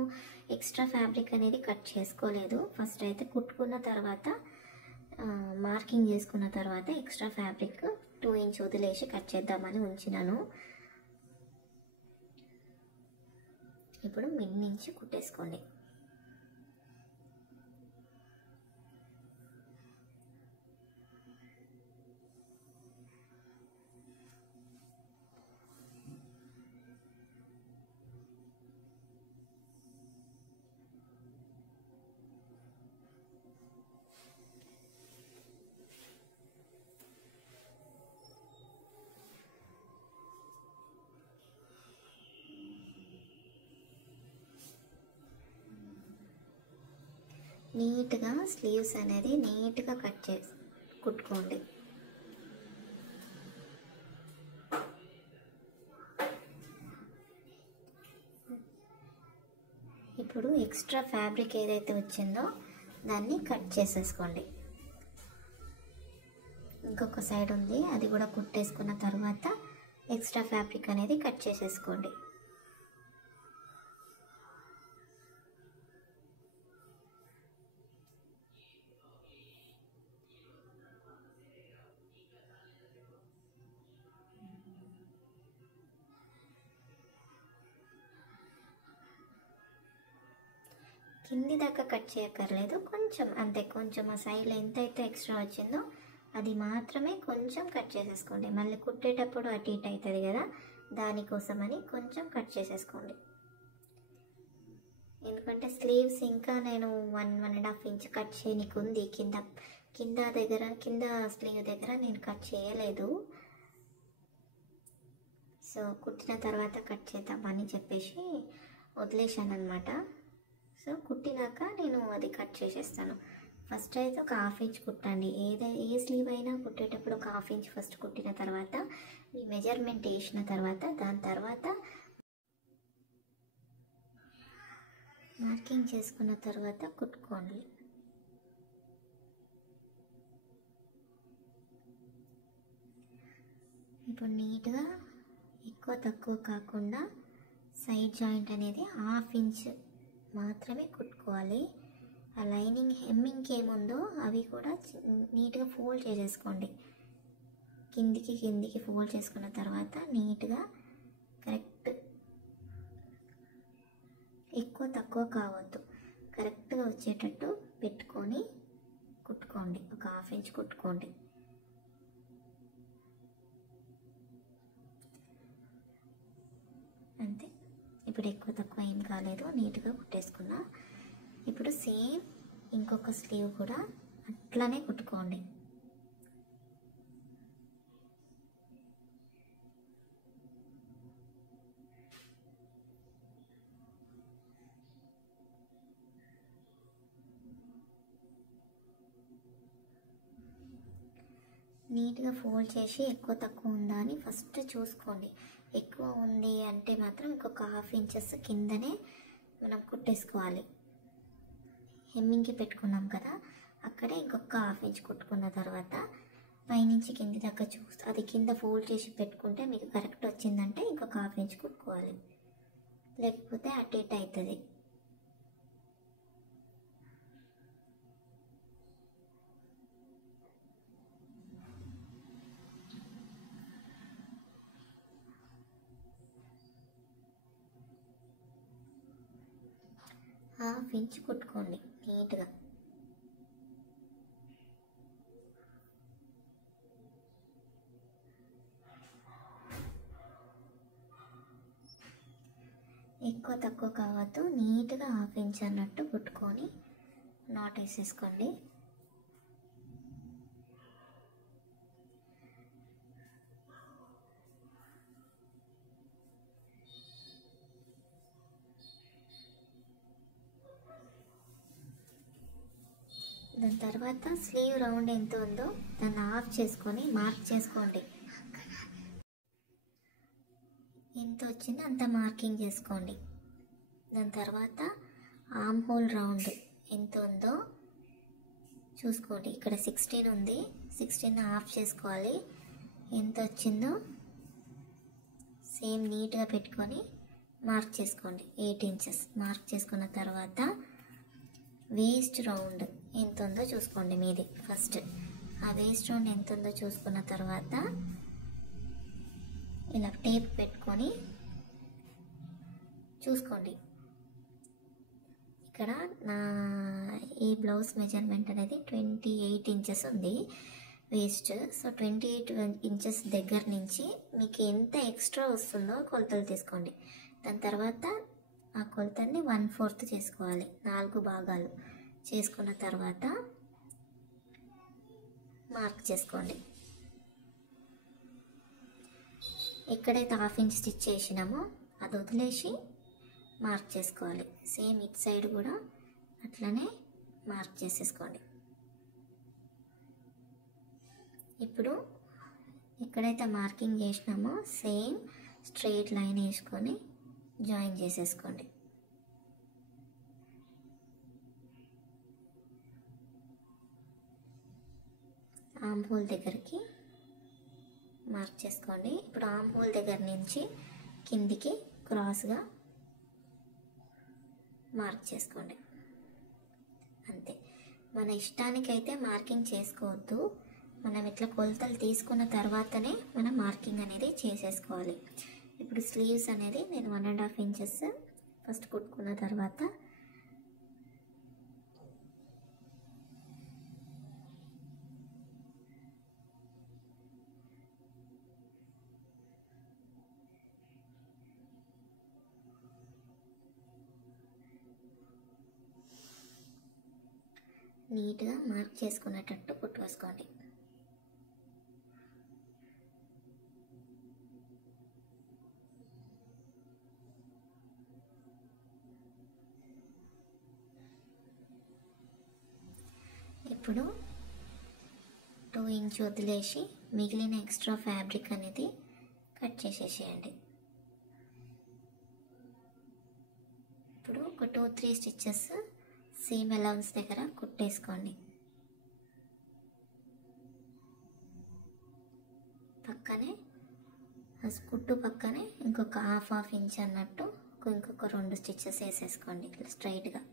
ఎక్స్ట్రా ఫ్యాబ్రిక్ అనేది కట్ చేసుకోలేదు. ఫస్ట్ అయితే కుట్టుకున్న తర్వాత మార్కింగ్ చేసుకున్న తర్వాత ఎక్స్ట్రా ఫ్యాబ్రిక్ 2 ఇంచ్ వదిలేసి కట్ చేద్దామని ఉంచినాను. ఇప్పుడు మిడ్ నుంచి కుట్టేసుకోండి. నీట్గా స్లీవ్స్ అనేది నీట్గా కట్ చేసి కుట్టుకోండి. ఇప్పుడు ఎక్స్ట్రా ఫ్యాబ్రిక్ ఏదైతే వచ్చిందో దాన్ని కట్ చేసేసుకోండి. ఇంకొక సైడ్ ఉంది, అది కూడా కుట్టేసుకున్న తర్వాత ఎక్స్ట్రా ఫ్యాబ్రిక్ అనేది కట్ చేసేసుకోండి. కింది దాకా కట్ చేయక్కర్లేదు, కొంచెం అంతే. కొంచెం ఆ సైడ్లో ఎంతైతే ఎక్స్ట్రా వచ్చిందో అది మాత్రమే కొంచెం కట్ చేసేసుకోండి. మళ్ళీ కుట్టేటప్పుడు అటు ఇటు అవుతుంది కదా, దానికోసమని కొంచెం కట్ చేసేసుకోండి. ఎందుకంటే స్లీవ్స్ ఇంకా నేను 1-1.5 ఇంచ్ కట్ చేయనీకి ఉంది. కింద స్లీవ్ దగ్గర నేను కట్ చేయలేదు. సో కుట్టిన తర్వాత కట్ చేద్దామని చెప్పేసి వదిలేశాను అనమాట. సో కుట్టినాక నేను అది కట్ చేసేస్తాను. ఫస్ట్ అయితే ఒక 1/2 ఇంచ్ కుట్టండి. ఏ స్లీవ్ అయినా కుట్టేటప్పుడు ఒక 1/2 ఇంచ్ ఫస్ట్ కుట్టిన తర్వాత మీ మెజర్మెంట్ వేసిన తర్వాత దాని తర్వాత మార్కింగ్ చేసుకున్న తర్వాత కుట్టుకోండి. ఇప్పుడు నీట్గా ఎక్కువ తక్కువ కాకుండా సైడ్ జాయింట్ అనేది 1/2 ఇంచ్ మాత్రమే కుట్టుకోవాలి. ఆ లైనింగ్ హెమ్మింగ్కి ఏముందో అవి కూడా నీట్గా ఫోల్డ్ చేసేసుకోండి. కిందికి ఫోల్డ్ చేసుకున్న తర్వాత నీట్గా కరెక్ట్, ఎక్కువ తక్కువ కావద్దు, కరెక్ట్గా వచ్చేటట్టు పెట్టుకొని కుట్టుకోండి. ఒక 1/2 ఇంచ్ కుట్టుకోండి. అంతే. ఇప్పుడు ఎక్కువ తక్కువ ఏం కాలేదు, నీట్గా కుట్టేసుకున్నా. ఇప్పుడు సేమ్ ఇంకొక స్లీవ్ కూడా అట్లానే కుట్టుకోండి. నీట్గా ఫోల్డ్ చేసి ఎక్కువ తక్కువ ఉందా అని ఫస్ట్ చూసుకోండి. ఎక్కువ ఉంది అంటే మాత్రం ఇంకొక హాఫ్ ఇంచెస్ కిందనే మనం కుట్టేసుకోవాలి. హెమ్మింగ్కి పెట్టుకున్నాం కదా, అక్కడే ఇంకొక హాఫ్ ఇంచ్ కుట్టుకున్న తర్వాత పైనుంచి కింది దాకా చూస్తే అది కింద ఫోల్డ్ చేసి పెట్టుకుంటే మీకు కరెక్ట్ వచ్చిందంటే ఇంకొక హాఫ్ ఇంచ్ కుట్టుకోవాలి, లేకపోతే అటు ఇటు అవుతుంది. హాఫ్ ఇంచ్ కుట్టుకోండి నీట్గా. ఎక్కువ తక్కువ కావద్దు, నీట్గా హాఫ్ ఇంచ్ అన్నట్టు కుట్టుకొని నాట్ వేసేసుకోండి. దాని తర్వాత స్లీవ్ రౌండ్ ఎంత ఉందో దాన్ని ఆఫ్ చేసుకొని మార్క్ చేసుకోండి. ఎంత వచ్చిందో అంత మార్కింగ్ చేసుకోండి. దాని తర్వాత ఆర్మ్ హోల్ రౌండ్ ఎంత ఉందో చూసుకోండి. ఇక్కడ 16 ఉంది, 16 ఆఫ్ చేసుకోవాలి. ఎంత వచ్చిందో సేమ్ నీట్గా పెట్టుకొని మార్క్ చేసుకోండి. 8 ఇంచెస్ మార్క్ చేసుకున్న తర్వాత వేస్ట్ రౌండ్ ఎంత ఉందో చూసుకోండి మీది. ఫస్ట్ ఆ వేస్ట్ రౌండ్ ఎంత ఉందో చూసుకున్న తర్వాత ఇలా టేప్ పెట్టుకొని చూసుకోండి. ఇక్కడ నా ఈ బ్లౌజ్ మెజర్మెంట్ అనేది 28 ఇంచెస్ ఉంది వేస్ట్. సో 28 ఇంచెస్ దగ్గర నుంచి మీకు ఎంత ఎక్స్ట్రా వస్తుందో కొలతలు తీసుకోండి. దాని తర్వాత ఆ కొలతల్ని 1/4 చేసుకోవాలి. 4 భాగాలు చేసుకున్న తర్వాత మార్క్ చేసుకోండి. ఎక్కడైతే హాఫ్ ఇంచ్ స్టిచ్ చేసినామో అది వదిలేసి మార్క్ చేసుకోవాలి. సేమ్ ఇటు సైడ్ కూడా అట్లనే మార్క్ చేసేసుకోండి. ఇప్పుడు ఎక్కడైతే మార్కింగ్ చేసినామో సేమ్ స్ట్రెయిట్ లైన్ వేసుకొని జాయిన్ చేసేసుకోండి. ఆర్మ్ హోల్ దగ్గరికి మార్క్ చేసుకోండి. ఇప్పుడు ఆర్మ్ హోల్ దగ్గర నుంచి కిందికి క్రాస్గా మార్క్ చేసుకోండి. అంతే. మన ఇష్టానికైతే మార్కింగ్ చేసుకోవద్దు. మనం ఇట్లా కొలతలు తీసుకున్న తర్వాతనే మనం మార్కింగ్ అనేది చేసేసుకోవాలి. ఇప్పుడు స్లీవ్స్ అనేది నేను 1.5 ఇంచెస్ ఫస్ట్ కుట్టుకున్న తర్వాత నీట్గా మార్క్ చేసుకునేటట్టు కుట్టు వేసుకోండి. ఇప్పుడు 2 ఇంచ్ వదిలేసి మిగిలిన ఎక్స్ట్రా ఫ్యాబ్రిక్ అనేది కట్ చేసేసేయండి. ఇప్పుడు ఒక 2-3 స్టిచ్చెస్ సీమ్ అలౌన్స్ దగ్గర కుట్టేసుకోండి. పక్కనే కుట్టు పక్కనే ఇంకొక హాఫ్ ఇంచ్ అన్నట్టు ఇంకొక 2 స్టిచ్చెస్ వేసేసుకోండి ఇట్లా స్ట్రైట్గా.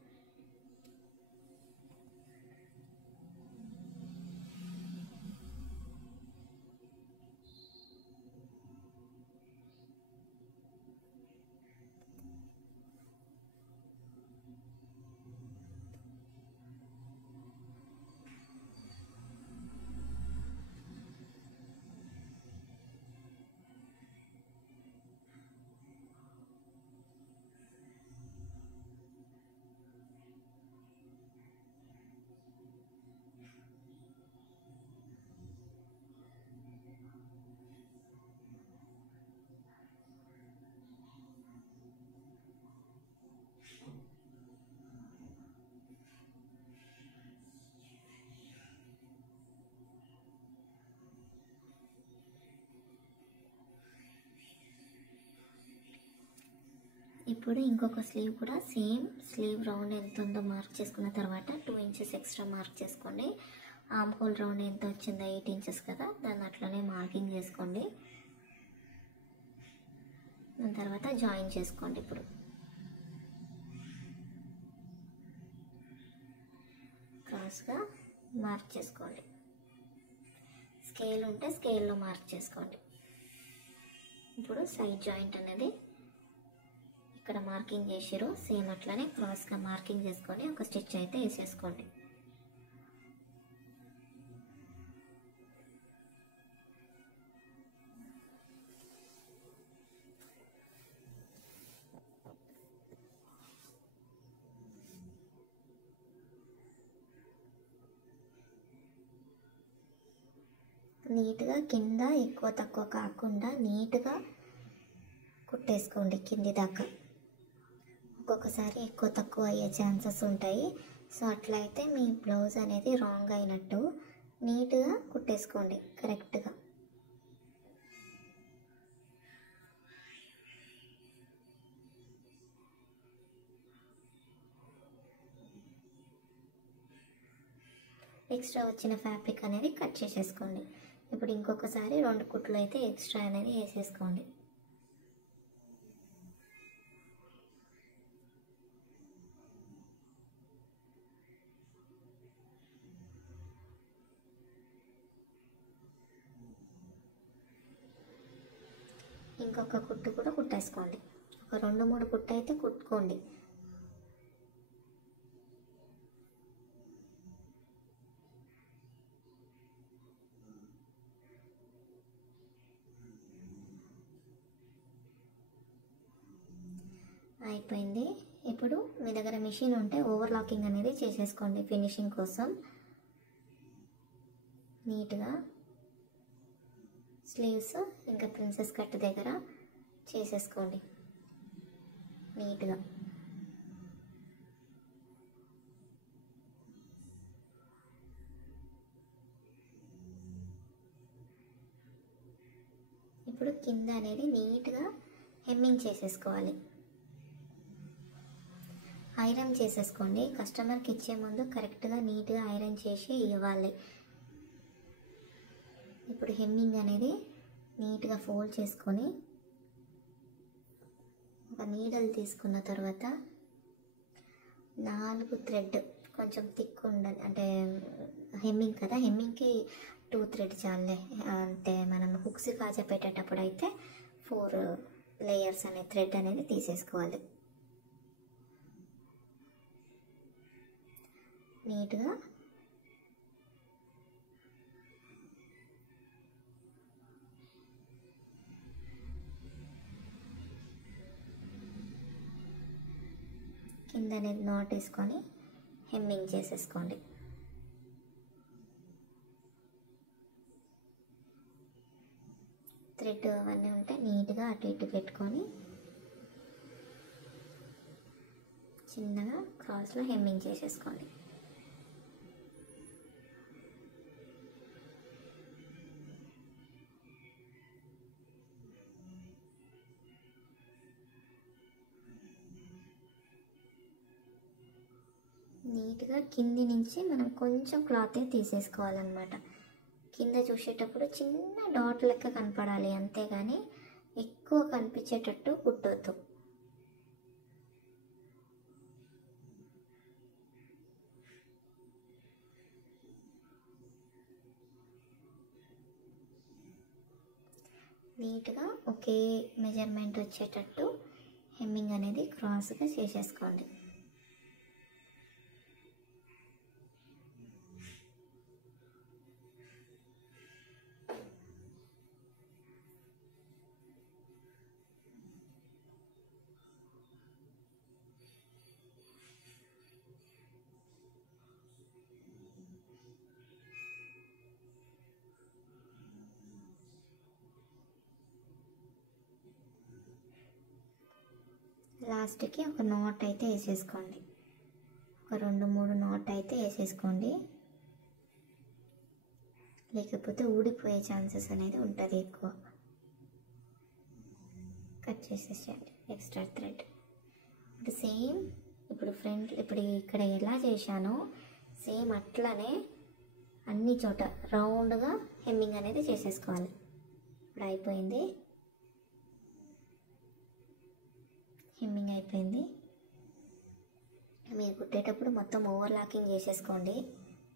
ఇప్పుడు ఇంకొక స్లీవ్ కూడా సేమ్ స్లీవ్ రౌండ్ ఎంత ఉందో మార్క్ చేసుకున్న తర్వాత 2 ఇంచెస్ ఎక్స్ట్రా మార్క్ చేసుకోండి. ఆర్మ్ హోల్ రౌండ్ ఎంత వచ్చిందో 8 ఇంచెస్ కదా, దాన్ని అట్లనే మార్కింగ్ చేసుకోండి. దాని తర్వాత జాయిన్ చేసుకోండి. ఇప్పుడు క్రాస్గా మార్క్ చేసుకోండి. స్కేల్ ఉంటే స్కేల్లో మార్క్ చేసుకోండి. ఇప్పుడు సైడ్ జాయింట్ అనేది ఇక్కడ మార్కింగ్ చేసిరు, సేమ్ అట్లనే క్రాస్గా మార్కింగ్ చేసుకొని ఒక స్టిచ్ అయితే వేసేసుకోండి. నీట్గా కింద ఎక్కువ తక్కువ కాకుండా నీట్గా కుట్టేసుకోండి కింది దాకా. ఒక్కొక్కసారి ఎక్కువ తక్కువ అయ్యే ఛాన్సెస్ ఉంటాయి. సో అట్లయితే మీ బ్లౌజ్ అనేది రాంగ్ అయినట్టు. నీట్గా కుట్టేసుకోండి కరెక్ట్గా. ఎక్స్ట్రా వచ్చిన ఫ్యాబ్రిక్ అనేది కట్ చేసేసుకోండి. ఇప్పుడు ఇంకొకసారి 2 కుట్లు అయితే ఎక్స్ట్రా అనేది వేసేసుకోండి. ఇంకొక కుట్టు కూడా కుట్టేసుకోండి. ఒక 2-3 కుట్టు అయితే కుట్టుకోండి. అయిపోయింది. ఇప్పుడు మీ దగ్గర మిషన్ ఉంటే ఓవర్లాకింగ్ అనేది చేసేసుకోండి ఫినిషింగ్ కోసం. నీట్గా స్లీవ్స్ ఇంకా ప్రిన్సెస్ కట్ దగ్గర చేసేసుకోండి నీట్గా. ఇప్పుడు కింద అనేది నీట్గా హెమ్మింగ్ చేసేసుకోవాలి. ఐరన్ చేసేసుకోండి. కస్టమర్కి ఇచ్చే ముందు కరెక్ట్గా నీట్గా ఐరన్ చేసి ఇవ్వాలి. ఇప్పుడు హెమ్మింగ్ అనేది నీట్గా ఫోల్డ్ చేసుకొని ఒక నీడల్ తీసుకున్న తర్వాత 4 థ్రెడ్ కొంచెం థిక్ ఉండాలి. అంటే హెమ్మింగ్ కదా, హెమ్మింగ్కి 2 థ్రెడ్ చాలే. అంటే మనం హుక్స్ కాజా పెట్టేటప్పుడు అయితే 4 లేయర్స్ అనే థ్రెడ్ అనేది తీసేసుకోవాలి. నీట్గా కింద అనేది నాట్ వేసుకొని హెమ్మింగ్ చేసేసుకోండి. థ్రెడ్ అవన్నీ ఉంటే నీట్గా అటు ఇటు పెట్టుకొని చిన్నగా క్రాస్లో హెమ్మింగ్ చేసేసుకోండి. నీట్గా కింది నుంచి మనం కొంచెం క్లాత్ తీసేసుకోవాలన్నమాట. కింద చూసేటప్పుడు చిన్న డాట్ లెక్క కనపడాలి, అంతేగాని ఎక్కువ కనిపించేటట్టు కుట్టొద్దు. నీట్గా ఒకే మెజర్మెంట్ వచ్చేటట్టు హెమ్మింగ్ అనేది క్రాస్గా చేసేసుకోండి. లాస్ట్కి ఒక నాట్ అయితే వేసేసుకోండి. ఒక 2-3 నాట్ అయితే వేసేసుకోండి, లేకపోతే ఊడిపోయే ఛాన్సెస్ అనేది ఉంటుంది ఎక్కువ. కట్ చేసేసేయండి ఎక్స్ట్రా థ్రెడ్. ఇప్పుడు సేమ్ ఇప్పుడు ఇక్కడ ఎలా చేశానో సేమ్ అట్లనే అన్ని చోట రౌండ్గా హెమ్మింగ్ అనేది చేసేసుకోవాలి. ఇప్పుడు అయిపోయింది, హెమ్మింగ్ అయిపోయింది. మీరు కుట్టేటప్పుడు మొత్తం ఓవర్లాకింగ్ చేసేసుకోండి.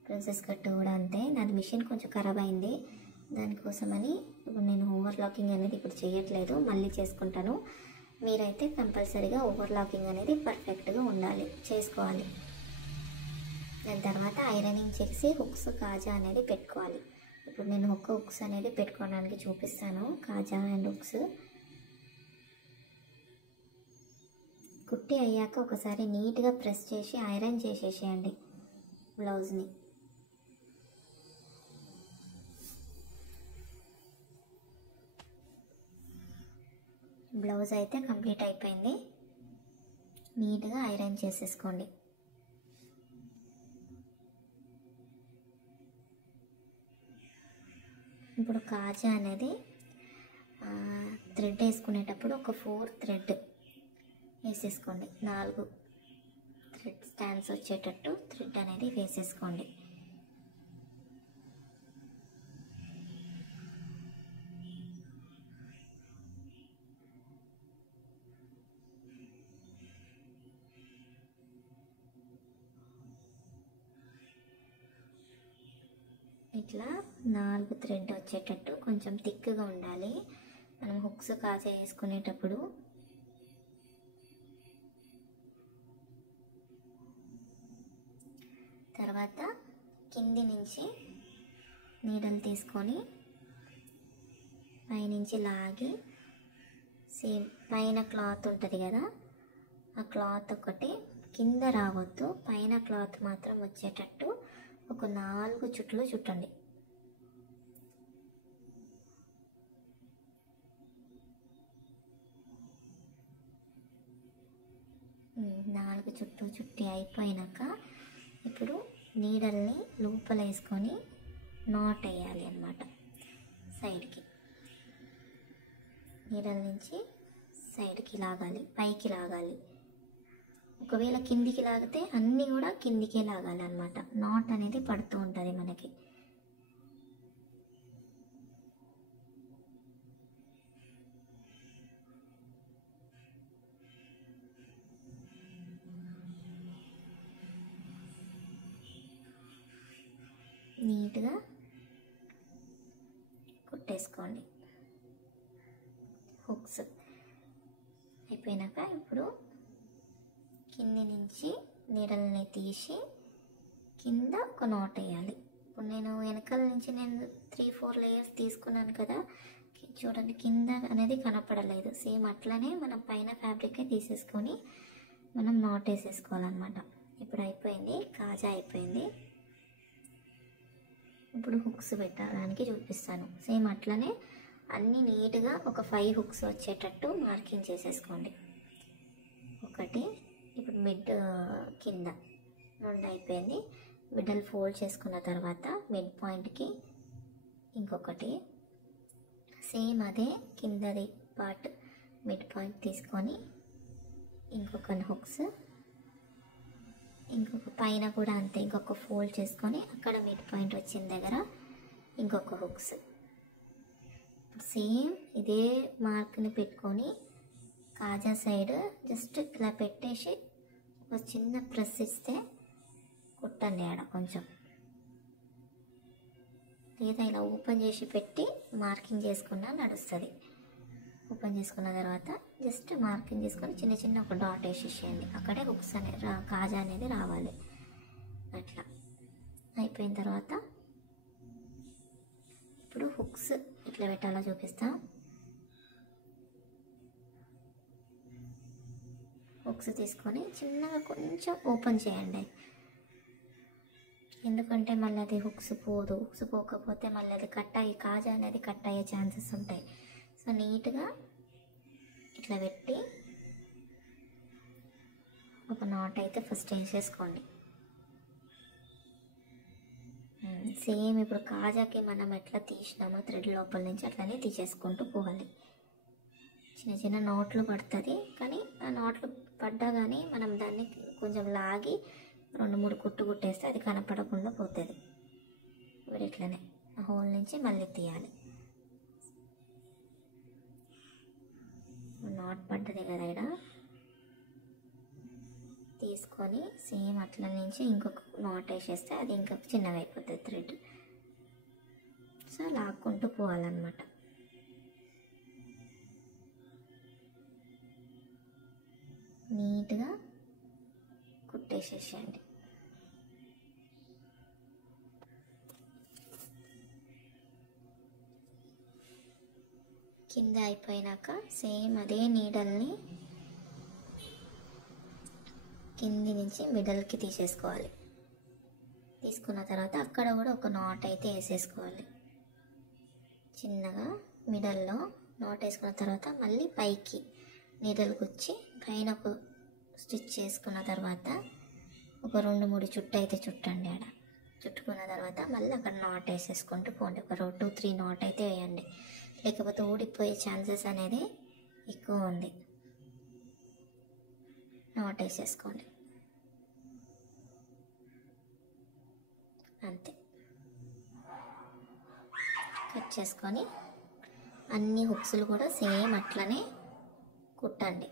ప్రిన్సెస్ కట్ కూడా అంతే. నాది మిషన్ కొంచెం ఖరాబ్ అయింది, దానికోసమని ఇప్పుడు నేను ఓవర్లాకింగ్ అనేది ఇప్పుడు చేయట్లేదు, మళ్ళీ చేసుకుంటాను. మీరైతే కంపల్సరీగా ఓవర్లాకింగ్ అనేది పర్ఫెక్ట్గా చేసుకోవాలి. దాని తర్వాత ఐరనింగ్ చేసి హుక్స్ కాజా అనేది పెట్టుకోవాలి. ఇప్పుడు నేను ఒక హుక్స్ అనేది పెట్టుకోవడానికి చూపిస్తాను, కాజా అండ్ హుక్స్. కుట్టి అయ్యాక ఒకసారి నీట్గా ప్రెస్ చేసి ఐరన్ చేసేసేయండి బ్లౌజ్ని. బ్లౌజ్ అయితే కంప్లీట్ అయిపోయింది, నీట్గా ఐరన్ చేసేసుకోండి. ఇప్పుడు కాజా అనేది థ్రెడ్ వేసుకునేటప్పుడు ఒక 4 థ్రెడ్ వేసేసుకోండి. 4 థ్రెడ్ స్టాండ్స్ వచ్చేటట్టు థ్రెడ్ అనేది వేసేసుకోండి. ఇట్లా 4 థ్రెడ్ వచ్చేటట్టు కొంచెం థిక్గా ఉండాలి మనం హుక్స్ కాజా వేసుకునేటప్పుడు. తర్వాత కింది నుంచి నీడలు తీసుకొని పైనుంచి లాగి సేమ్ పైన క్లాత్ ఉంటుంది కదా, ఆ క్లాత్ ఒకటి కింద రావద్దు, పైన క్లాత్ మాత్రం వచ్చేటట్టు ఒక 4 చుట్లు చుట్టండి. నాలుగు చుట్టి అయిపోయినాక ఇప్పుడు నీడల్ని లోపల వేసుకొని నాట్ వేయాలి అన్నమాట. సైడ్కి నీడల నుంచి సైడ్కి లాగాలి, పైకి లాగాలి. ఒకవేళ కిందికి లాగితే అన్నీ కూడా కిందికే లాగాలి అన్నమాట. నాట్ అనేది పడుతూ ఉంటుంది మనకి. నీట్గా కుట్టేసుకోండి. హుక్స్ అయిపోయినాక ఇప్పుడు కింది నుంచి నీడల్ని తీసి కింద ఒక నాట్ వేయాలి. ఇప్పుడు నేను వెనకాల నుంచి 3-4 లేయర్స్ తీసుకున్నాను కదా, చూడండి కింద అనేది కనపడలేదు. సేమ్ అట్లనే మనం పైన ఫ్యాబ్రికే తీసేసుకొని మనం నాట్ వేసేసుకోవాలన్నమాట. ఇప్పుడు అయిపోయింది, కాజా అయిపోయింది. ఇప్పుడు హుక్స్ పెట్టడానికి చూపిస్తాను. సేమ్ అట్లనే అన్నీ నీట్గా ఒక 5 హుక్స్ వచ్చేటట్టు మార్కింగ్ చేసేసుకోండి. ఒకటి ఇప్పుడు మిడ్ కింద 2 అయిపోయింది. మిడిల్ ఫోల్డ్ చేసుకున్న తర్వాత మిడ్ పాయింట్కి ఇంకొకటి, సేమ్ అదే కిందది పార్ట్ మిడ్ పాయింట్ తీసుకొని ఇంకొక హుక్స్, ఇంకొక పైన కూడా అంతే ఇంకొక ఫోల్డ్ చేసుకొని అక్కడ మిడ్ పాయింట్ వచ్చిన దగ్గర ఇంకొక హుక్స్. సేమ్ ఇదే మార్క్ని పెట్టుకొని కాజా సైడ్ జస్ట్ ఇలా పెట్టేసి ఒక చిన్న ప్రెస్ ఇస్తే కుట్టండి ఆడ కొంచెం, లేదా ఇలా ఓపెన్ చేసి పెట్టి మార్కింగ్ చేసుకున్నా నడుస్తుంది. ఓపెన్ చేసుకున్న తర్వాత జస్ట్ మార్కింగ్ చేసుకొని చిన్న చిన్న ఒక డాట్ వేసేసేయండి. అక్కడే హుక్స్ అనేది కాజా అనేది రావాలి. అట్లా అయిపోయిన తర్వాత ఇప్పుడు హుక్స్ ఎట్లా పెట్టాలో చూపిస్తా. హుక్స్ తీసుకొని చిన్నగా కొంచెం ఓపెన్ చేయండి, ఎందుకంటే మళ్ళీ అది హుక్స్ పోదు. హుక్స్ పోకపోతే మళ్ళీ అది కట్ అయ్యి కాజా అనేది కట్ అయ్యే ఛాన్సెస్ ఉంటాయి. సో నీట్గా ఇట్లా పెట్టి ఒక నాట్ అయితే ఫస్ట్ వేసేసుకోండి. సేమ్ ఇప్పుడు కాజాకి మనం ఎట్లా తీసినామో థ్రెడ్ లోపల నుంచి అట్లనే తీసేసుకుంటూ పోవాలి. చిన్న చిన్న నాట్లు పడుతుంది, కానీ ఆ నాట్లు పడ్డా కానీ మనం దాన్ని కొంచెం లాగి 2-3 కుట్టు కుట్టేస్తే అది కనపడకుండా పోతుంది. ఇప్పుడు ఇట్లనే ఆ హోల్ నుంచి మళ్ళీ తీయాలి. నాట్ పడ్డది కదా ఇక్కడ, తీసుకొని సేమ్ అట్ల నుంచి ఇంకొక నాట్ వేసేస్తే అది ఇంకా చిన్నగా అయిపోతుంది థ్రెడ్. సో లాక్కుంటూ పోవాలన్నమాట. నీట్గా కుట్టేసేసేయండి. కింద అయిపోయినాక సేమ్ అదే నీడల్ని కింది నుంచి మిడల్కి తీసేసుకోవాలి. తీసుకున్న తర్వాత అక్కడ కూడా ఒక నాట్ అయితే వేసేసుకోవాలి. చిన్నగా మిడల్లో నాట్ వేసుకున్న తర్వాత మళ్ళీ పైకి నీడల్కి వచ్చి పైన ఒక స్టిచ్ చేసుకున్న తర్వాత ఒక 2-3 చుట్టు అయితే చుట్టండి. ఆడ చుట్టుకున్న తర్వాత మళ్ళీ అక్కడ నాట్ వేసేసుకుంటూ పోండి. ఒక 2-3 నాట్ అయితే వేయండి, లేకపోతే ఊడిపోయే ఛాన్సెస్ అనేది ఎక్కువ ఉంది. నాట్ వేసేసుకోండి అంతే. కట్ చేసుకొని అన్ని హుక్స్లు కూడా సేమ్ అట్లనే కుట్టండి.